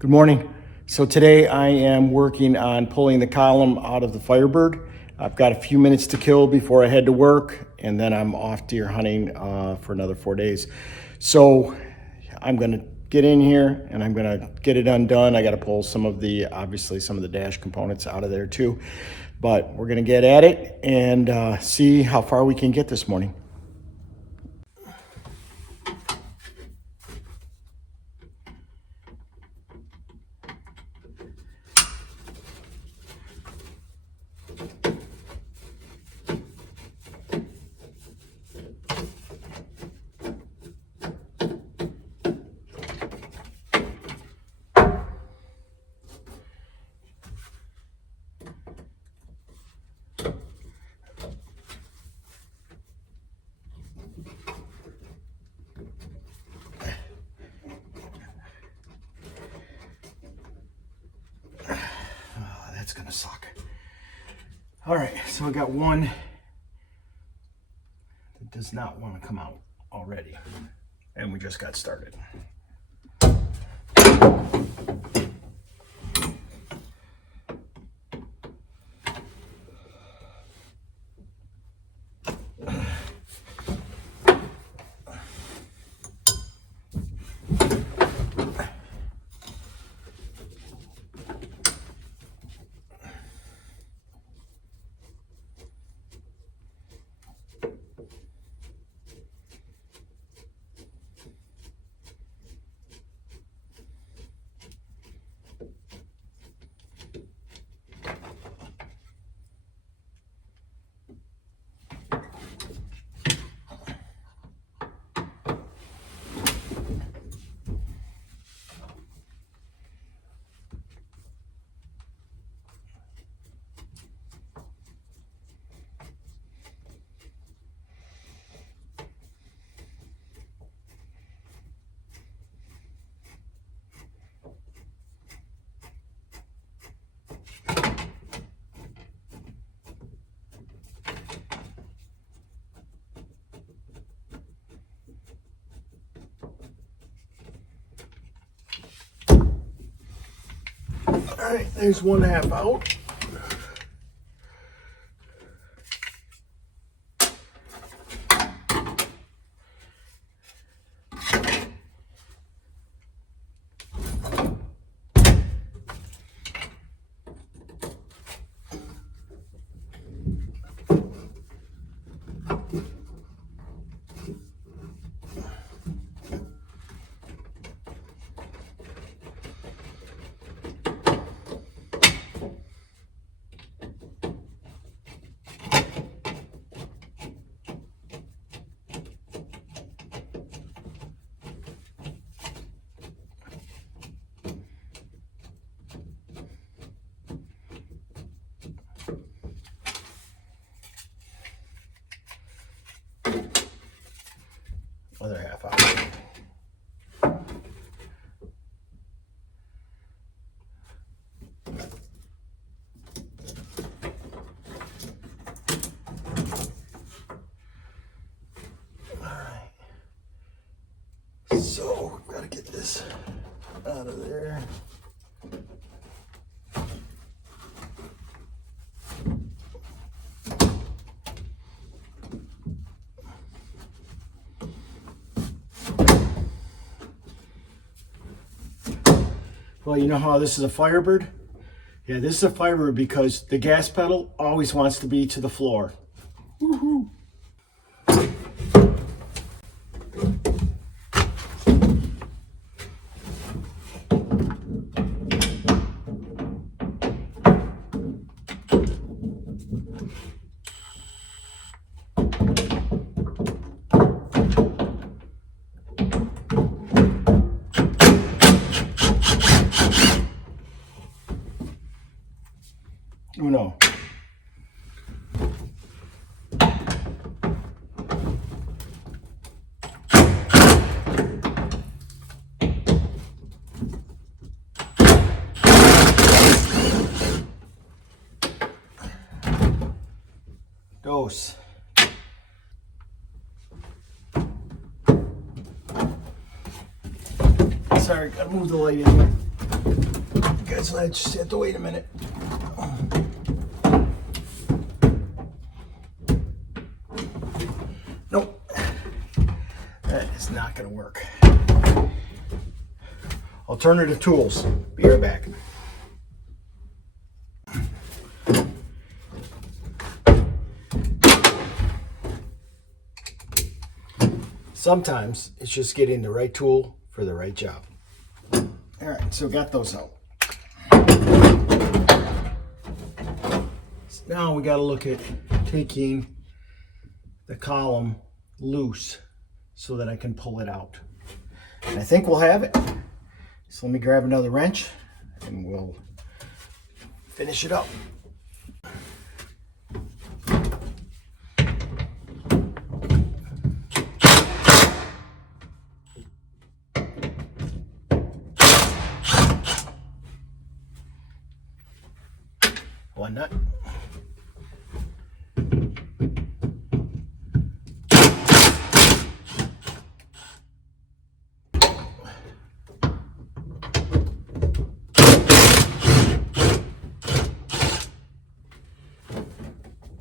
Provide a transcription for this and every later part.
Good morning. So today I am working on pulling the column out of the Firebird. I've got a few minutes to kill before I head to work, and then I'm off deer hunting for another 4 days. So I'm gonna get in here and I'm gonna get it undone. I gotta pull obviously some of the dash components out of there too. But we're gonna get at it and see how far we can get this morning. That's gonna suck. All right, so I got one that does not want to come out already, and we just got started. All right, there's 1/2 out. Other 1/2 out. All right. So, gotta get this out of there. Well, you know how this is a Firebird? Yeah, this is a Firebird because the gas pedal always wants to be to the floor. Woohoo! Uno. Dos. Sorry, gotta move the light in here. Guys, I just have to wait a minute. Nope. That is not going to work. Alternative tools. Be right back. Sometimes it's just getting the right tool for the right job. All right, so got those out. So now we got to look at taking the column loose so that I can pull it out. And I think we'll have it. So let me grab another wrench and we'll finish it up. One nut.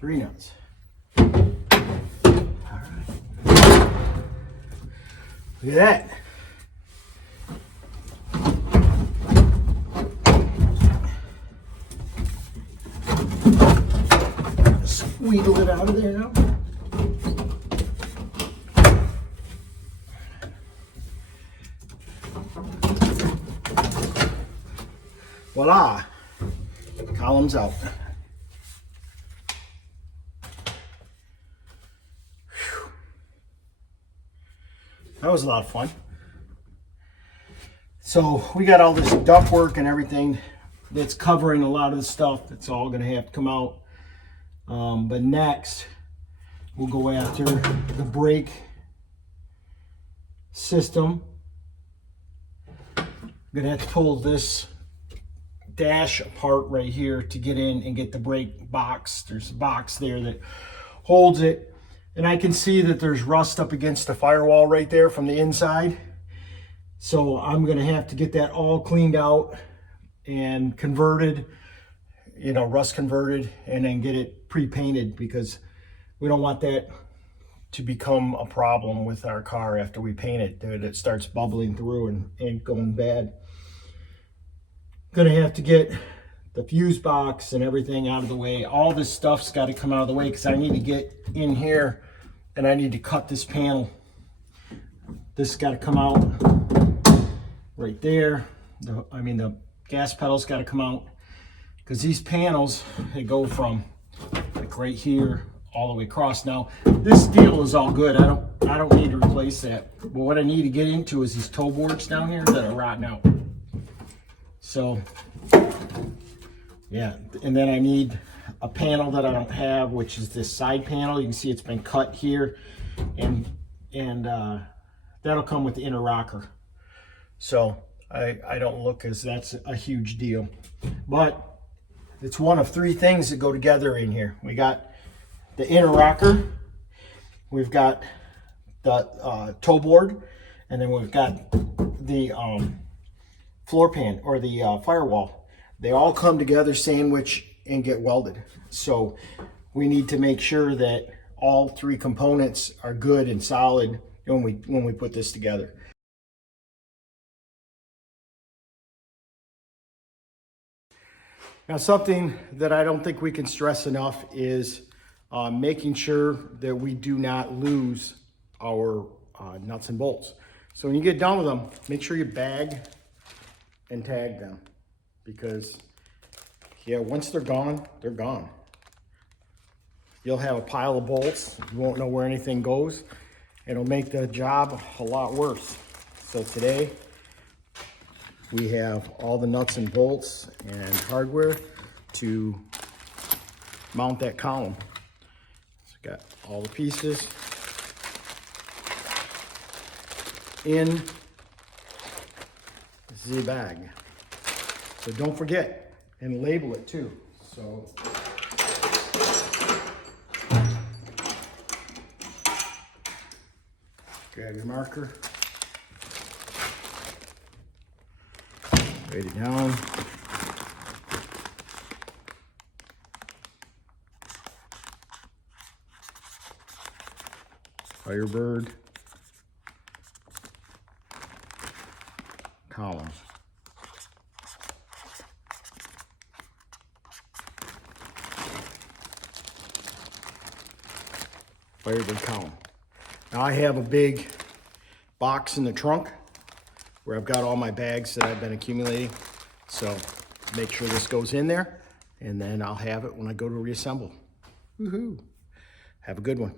Three nuts. All right. Look at that. Wheedle it out of there now. Voila! Column's out. Whew. That was a lot of fun. So we got all this ductwork and everything that's covering a lot of the stuff. That's all going to have to come out. But next, we'll go after the brake system. I'm gonna have to pull this dash apart right here to get in and get the brake box. There's a box there that holds it. And I can see that there's rust up against the firewall right there from the inside. So I'm gonna have to get that all cleaned out and converted, you know, rust converted, and then get it pre-painted, because we don't want that to become a problem with our car after we paint it, that it starts bubbling through and going bad. Gonna have to get the fuse box and everything out of the way. All this stuff's got to come out of the way because I need to get in here and I need to cut this panel. This got to come out right there. The gas pedal's got to come out, because these panels, they go from like right here all the way across. Now this steel is all good. I don't need to replace that. But what I need to get into is these toe boards down here that are rotting out. So yeah, and then I need a panel that I don't have, which is this side panel. You can see it's been cut here, and that'll come with the inner rocker. So I don't look as that's a huge deal, but it's one of three things that go together in here. We got the inner rocker, we've got the toe board, and then we've got the floor pan, or the firewall. They all come together, sandwich, and get welded. So we need to make sure that all three components are good and solid when we put this together. Now, something that I don't think we can stress enough is making sure that we do not lose our nuts and bolts. So when you get done with them, make sure you bag and tag them, because yeah, once they're gone, they're gone. You'll have a pile of bolts. You won't know where anything goes. It'll make the job a lot worse. So today, we have all the nuts and bolts and hardware to mount that column. So got all the pieces in the bag. So don't forget, and label it too. So grab your marker. Right Weight it down. Firebird column. Firebird column. Now I have a big box in the trunk where I've got all my bags that I've been accumulating. So make sure this goes in there, and then I'll have it when I go to reassemble. Woohoo! Have a good one.